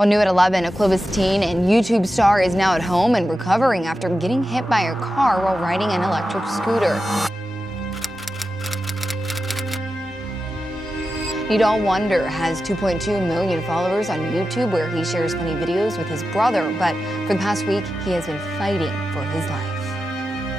Well, new at 11, a Clovis teen and YouTube star is now at home and recovering after getting hit by a car while riding an electric scooter. Nidal Wonder has 2.2 million followers on YouTube, where he shares funny videos with his brother, but for the past week, he has been fighting for his life.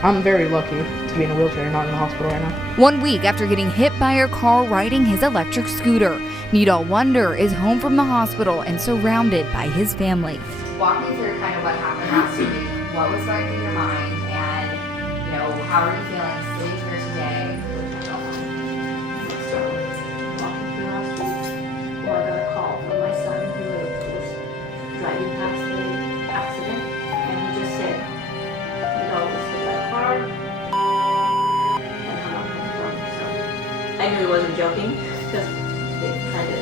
I'm very lucky to be in a wheelchair and not in the hospital right now. 1 week after getting hit by a car riding his electric scooter, Nidal Wonder is home from the hospital and surrounded by his family. Walk me through kind of what happened last week, what was going through your mind, and how are you feeling sitting here today? So, walking through last week, well, I got a call from my son who was driving past the accident, and he just said, was hit by a car, and hung up on the phone. So I knew he wasn't joking because they tried to,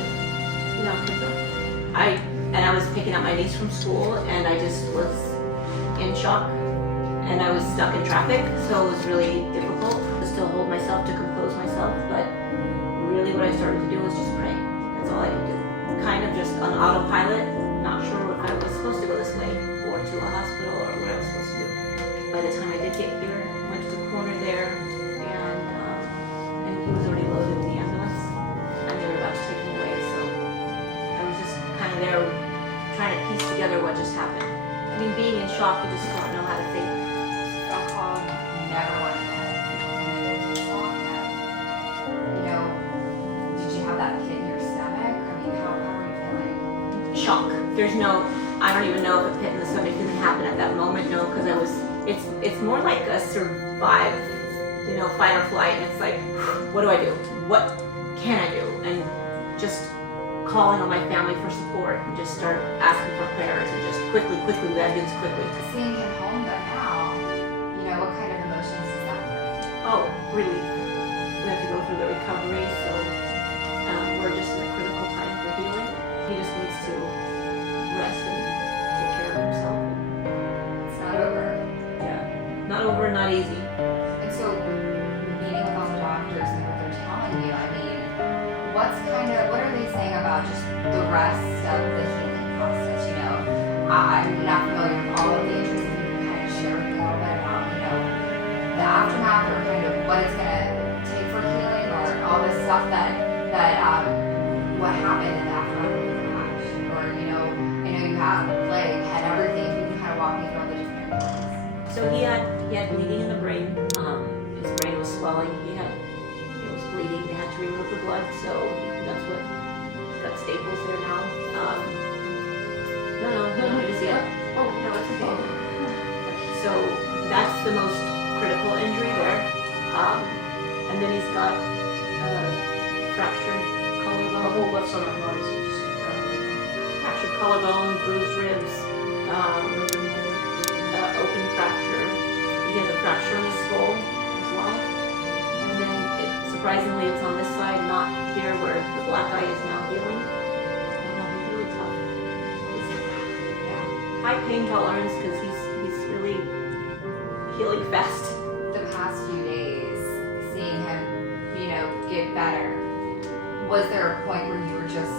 I was picking up my niece from school, and I just was in shock, and I was stuck in traffic, so it was really difficult to still hold myself, to compose myself, but really what I started to do was just pray. That's all I could do. Kind of just on autopilot, not sure if I was supposed to go this way, or to a hospital, or what I was supposed to do. By the time I did get here, went to the corner there, and he was already loaded in the ambulance, and they were about to take him away, so I was just kind of there trying to piece together what just happened. I mean, being in shock, you just don't know how to think. That call, never wanted to have. Did you have that pit in your stomach? I mean, how were you feeling? Shock. I don't even know if a pit in the stomach didn't happen at that moment, no, because it's more like a survive, fight or flight, and it's like, what do I do? What can I do? And just calling on my family for support, and just start asking for prayers, and just quickly, the evidence quickly. Seeing him home though now, what kind of emotions is that bring? Oh, relief. We have to go through the recovery, so we're just in a critical time for healing. He just needs to rest and take care of himself. It's not over. Yeah, not over, not easy. And so, meeting with all the doctors and what they're telling you, I mean, what are they saying about just the rest of the healing process? I'm not familiar with all of the injuries. If you can kind of share with me a little bit about, the aftermath, or kind of what it's going to take for healing, or all this stuff that what happened in the aftermath of the crash, or I know you have leg, head, everything. If you can kind of walk me through all the different things. So he had bleeding in the brain. His brain was swelling. It was bleeding. They had to remove the blood, so that's what he's got staples there now. No, you see it? Oh, no, it's okay. So that's the most critical injury there. And then he's got fractured collarbone. The whole left side of my body is just Fractured collarbone, bruised ribs, open fracture. He has a fracture in his skull as well. And then, surprisingly, it's on this side, not here where the black eye is now healing. He's really tough. High pain tolerance, because he's really healing fast. The past few days, seeing him, get better, was there a point where you were just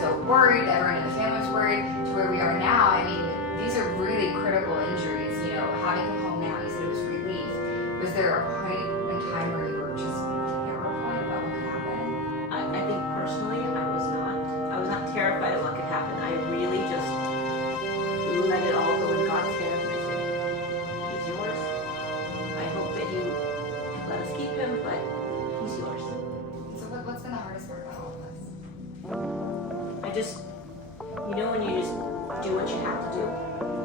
so worried, everyone in the family was worried, to where we are now? I mean, these are really critical injuries, having him home now, you said it was relief. Was there a point in time where you were just terrified about what could happen? I think personally, I was not terrified of what could happen. I really just let it all go in God's hands, and I said, he's yours. I hope that you let us keep him, but he's yours. So what's been the hardest part about all of this? I just, when you just do what you have to do,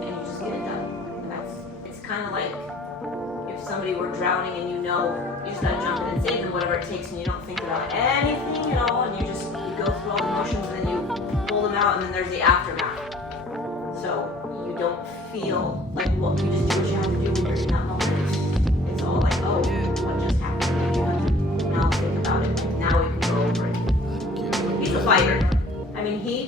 and you just get it done. And it's kind of like if somebody were drowning and you just gotta jump in and save them, whatever it takes, and you don't think about anything at all, and you go through all the motions, and then you pull them out, and then there's the aftermath. So you don't feel like, you just do what you have to do in that moment. It's all like, oh, what just happened? You have to now think about it, and now we can go over it. He's a fighter. I mean, they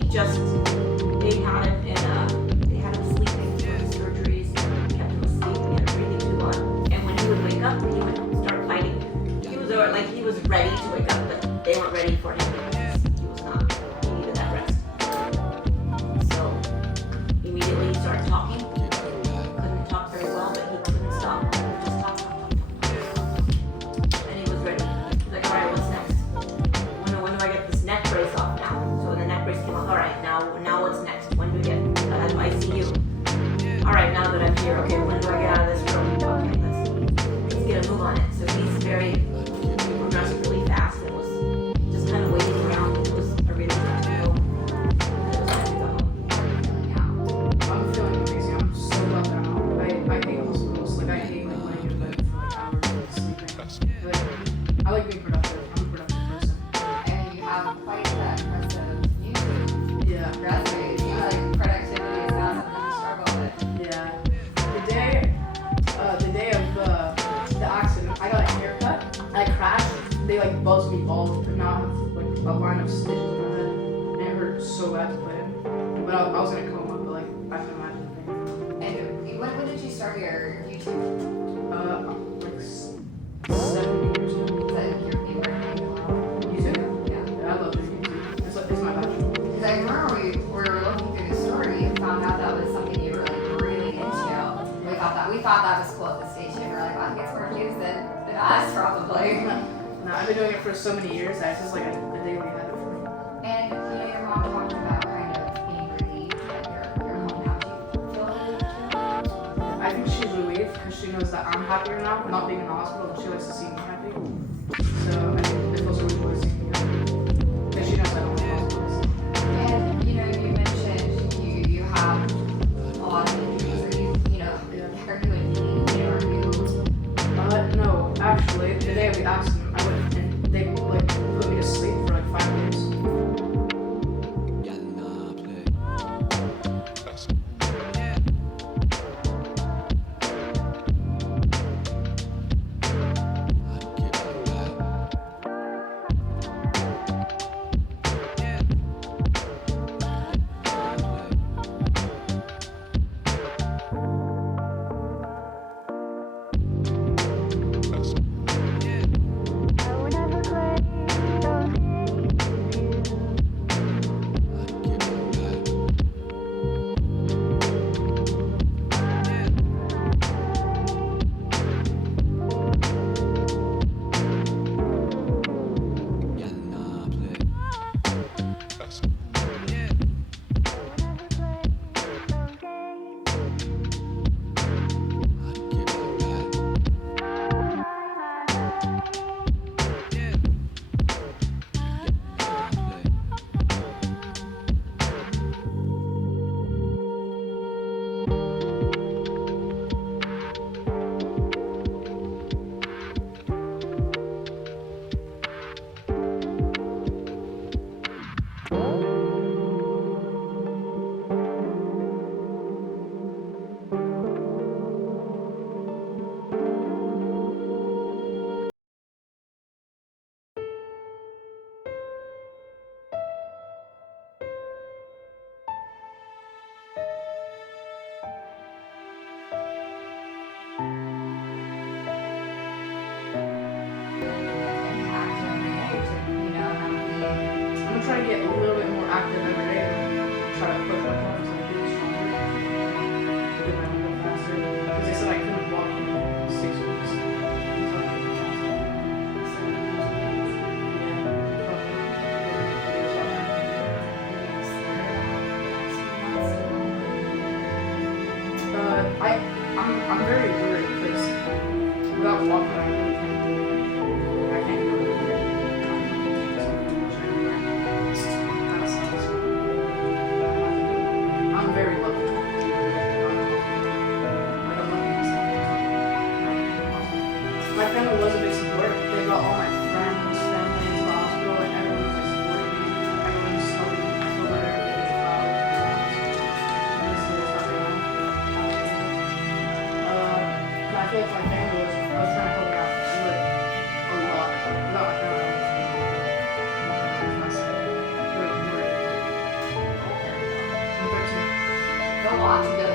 had him sleeping for the surgeries, kept him asleep, he had a breathing tube on. And when he would wake up, he would start fighting. He was ready to wake up, but they weren't ready for him because he was not. He needed that rest. So your YouTube? Like 7 years ago. Is that your favorite thing in the world? YouTube? Yeah. Yeah, I love doing YouTube. It's my passion. Because I remember we were looking through the story and found out that was something you were like really into. We thought that was cool at the station. We're like, wow, he gets more views than us probably. No, I've been doing it for so many years that it's just like a day when you had it for me. And your mom talked about kind of being relieved that you're home now. Do you feel relieved? I think she's relieved because she knows that I'm happier now, not being in the hospital, and she likes to see me happy. So I think it feels really good to see me happy. And she knows that I'm in the hospital. And you mentioned you have a lot of injuries. Are you in pain or are you? No, actually, the day of the accident, I went and they like put me to sleep for like 5 days. I'm gonna try to get a little bit more active every day and try to push myself so I feel stronger. Get my own faster. Because they said I couldn't walk in 6 weeks. I'm very worried because without walking I really can't do it. I can't go anywhere. I'm very lucky. Like I'm lucky to say my family was a big support. They brought all my friends, family into the hospital, and everyone was like supporting me. Everyone just told me I feel better. They gave me flowers. And this is what's happening now. And I feel like my family was trying to help me out like a lot. Without my family, I'm 13. A lot to go